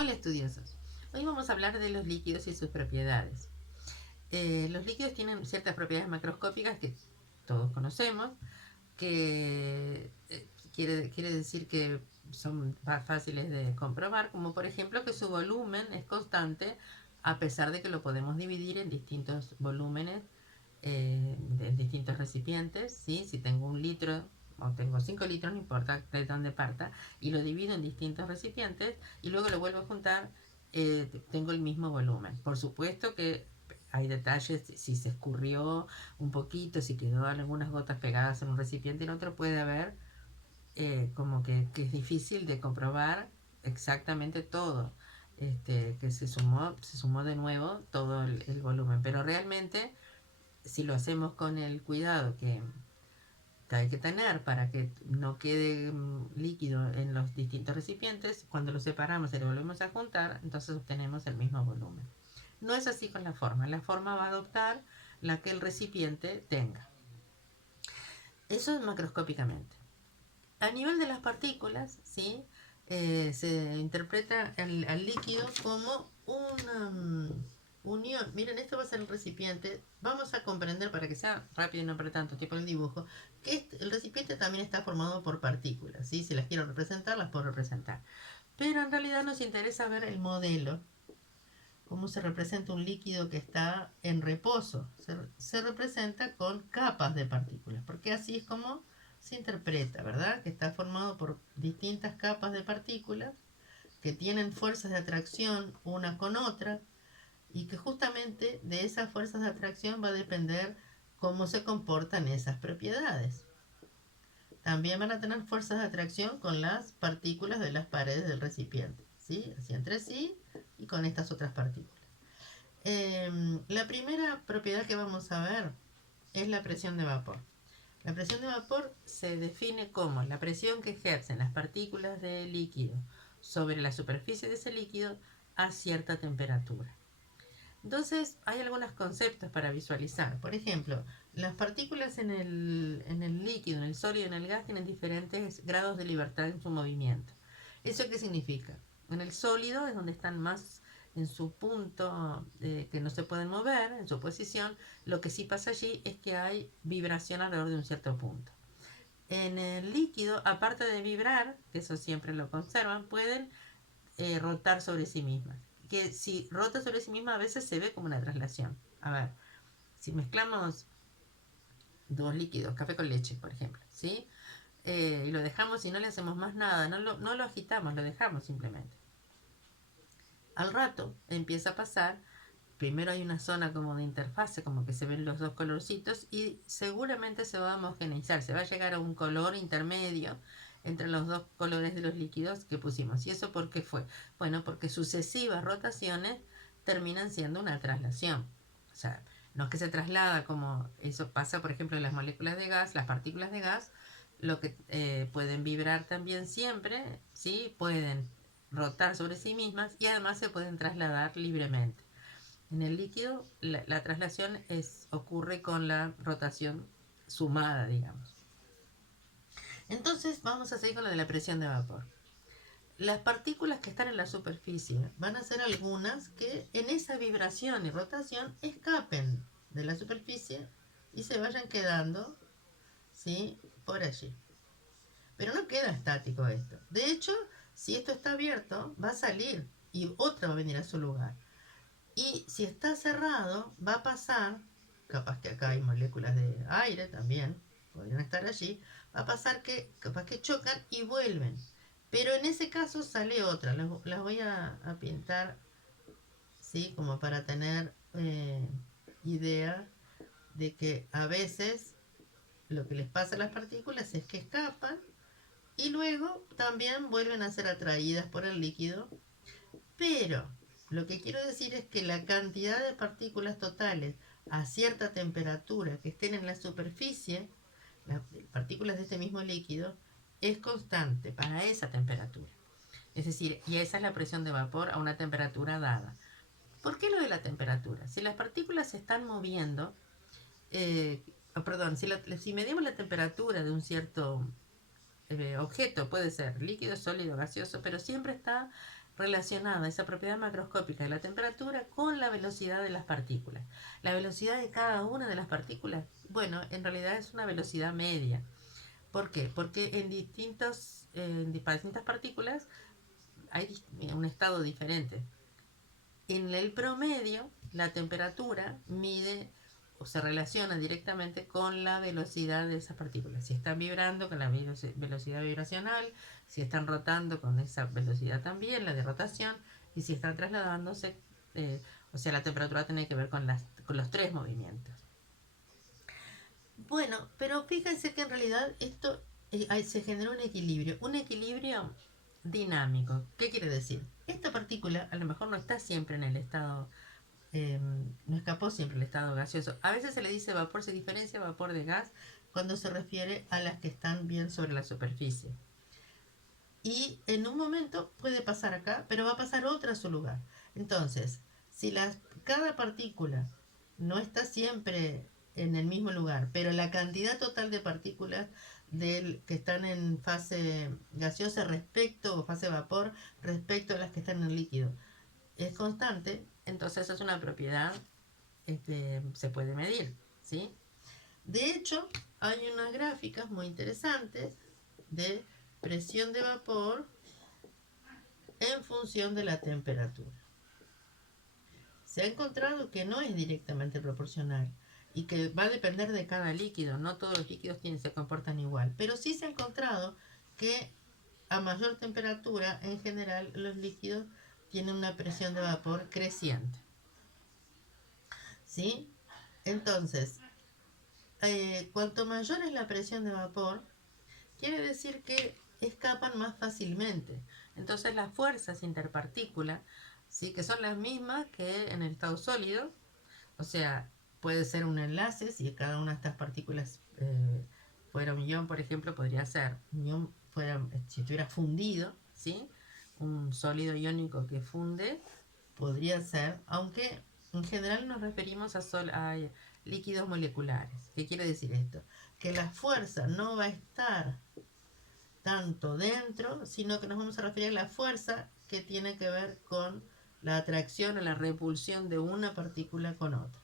Hola estudiosos, hoy vamos a hablar de los líquidos y sus propiedades. Los líquidos tienen ciertas propiedades macroscópicas que todos conocemos, que quiere decir que son fáciles de comprobar, como por ejemplo que su volumen es constante a pesar de que lo podemos dividir en distintos volúmenes, en distintos recipientes, ¿sí? Si tengo 1 litro o tengo 5 litros, no importa de dónde parta, y lo divido en distintos recipientes y luego lo vuelvo a juntar, tengo el mismo volumen. Por supuesto que hay detalles, si se escurrió un poquito, si quedó algunas gotas pegadas en un recipiente y en otro, puede haber como que es difícil de comprobar exactamente todo, que se sumó de nuevo todo el volumen, pero realmente si lo hacemos con el cuidado que hay que tener para que no quede líquido en los distintos recipientes, cuando lo separamos y lo volvemos a juntar, entonces obtenemos el mismo volumen. No es así con la forma va a adoptar la que el recipiente tenga. Eso es macroscópicamente. A nivel de las partículas, ¿sí? Se interpreta al líquido como una unión. Miren, esto va a ser el recipiente. Vamos a comprender, para que sea rápido y no para tanto tiempo el dibujo, que el recipiente también está formado por partículas, ¿sí? Si las quiero representar, las puedo representar. Pero en realidad nos interesa ver el modelo, cómo se representa un líquido que está en reposo. Se representa con capas de partículas, porque así es como se interpreta, ¿verdad? Que está formado por distintas capas de partículas que tienen fuerzas de atracción una con otra y que justamente de esas fuerzas de atracción va a depender cómo se comportan esas propiedades. También van a tener fuerzas de atracción con las partículas de las paredes del recipiente, ¿sí? Así entre sí y con estas otras partículas. La primera propiedad que vamos a ver es la presión de vapor. La presión de vapor se define como la presión que ejercen las partículas de líquido sobre la superficie de ese líquido a cierta temperatura. Entonces, hay algunos conceptos para visualizar. Por ejemplo, las partículas en el líquido, en el sólido y en el gas tienen diferentes grados de libertad en su movimiento. ¿Eso qué significa? En el sólido es donde están más en su punto, que no se pueden mover, en su posición. Lo que sí pasa allí es que hay vibración alrededor de un cierto punto. En el líquido, aparte de vibrar, que eso siempre lo conservan, pueden rotar sobre sí mismas. Que si rota sobre sí misma a veces se ve como una traslación. A ver, si mezclamos dos líquidos, café con leche, por ejemplo, ¿sí? Y lo dejamos y no le hacemos más nada, no lo agitamos, lo dejamos simplemente. Al rato empieza a pasar, primero hay una zona como de interfase, como que se ven los dos colorcitos y seguramente se va a homogeneizar, se va a llegar a un color intermedio entre los dos colores de los líquidos que pusimos. ¿Y eso por qué fue? Bueno, porque sucesivas rotaciones terminan siendo una traslación. O sea, no es que se traslada como eso pasa, por ejemplo, en las moléculas de gas, las partículas de gas, lo que pueden vibrar también siempre, ¿sí? Pueden rotar sobre sí mismas y además se pueden trasladar libremente. En el líquido la traslación ocurre con la rotación sumada, digamos. Entonces vamos a seguir con lo de la presión de vapor. Las partículas que están en la superficie van a ser algunas que en esa vibración y rotación escapen de la superficie y se vayan quedando, ¿sí? Por allí. Pero no queda estático esto. De hecho, si esto está abierto, va a salir y otra va a venir a su lugar. Y si está cerrado, va a pasar, capaz que acá hay moléculas de aire también, podrían estar allí, va a pasar que capaz que chocan y vuelven. Pero en ese caso sale otra, las voy a pintar, ¿sí? Como para tener idea de que a veces lo que les pasa a las partículas es que escapan y luego también vuelven a ser atraídas por el líquido, pero lo que quiero decir es que la cantidad de partículas totales a cierta temperatura que estén en la superficie, las partículas de este mismo líquido, es constante para esa temperatura. Es decir, y esa es la presión de vapor a una temperatura dada. ¿Por qué lo de la temperatura? Si las partículas se están moviendo, perdón, si medimos la temperatura de un cierto objeto, puede ser líquido, sólido, gaseoso, pero siempre está relacionada esa propiedad macroscópica de la temperatura con la velocidad de las partículas. La velocidad de cada una de las partículas, bueno, en realidad es una velocidad media. ¿Por qué? Porque para distintas partículas hay un estado diferente. En el promedio, la temperatura mide o se relaciona directamente con la velocidad de esas partículas. Si están vibrando con la velocidad vibracional, si están rotando con esa velocidad también, la de rotación, y si están trasladándose, o sea, la temperatura tiene que ver con los tres movimientos. Bueno, pero fíjense que en realidad esto se genera un equilibrio dinámico. ¿Qué quiere decir? Esta partícula a lo mejor no está siempre en el estado, no escapó siempre el estado gaseoso. A veces se le dice vapor, se diferencia vapor de gas cuando se refiere a las que están bien sobre la superficie. Y en un momento puede pasar acá, pero va a pasar otra a su lugar. Entonces, si cada partícula no está siempre en el mismo lugar, pero la cantidad total de partículas que están en fase gaseosa o fase vapor respecto a las que están en el líquido es constante, entonces es una propiedad, se puede medir, ¿sí? De hecho, hay unas gráficas muy interesantes de presión de vapor en función de la temperatura. Se ha encontrado que no es directamente proporcional y que va a depender de cada líquido. No todos los líquidos se comportan igual, pero sí se ha encontrado que a mayor temperatura, en general, los líquidos tienen una presión de vapor creciente. ¿Sí? Entonces, cuanto mayor es la presión de vapor, quiere decir que escapan más fácilmente. Entonces las fuerzas interpartículas, ¿sí?, que son las mismas que en el estado sólido, o sea, puede ser un enlace, si cada una de estas partículas fuera un ion, por ejemplo, podría ser un ion si estuviera fundido, ¿sí?, un sólido iónico que funde, podría ser, aunque en general nos referimos a líquidos moleculares. ¿Qué quiere decir esto? Que la fuerza no va a estar tanto dentro, sino que nos vamos a referir a la fuerza que tiene que ver con la atracción o la repulsión de una partícula con otra.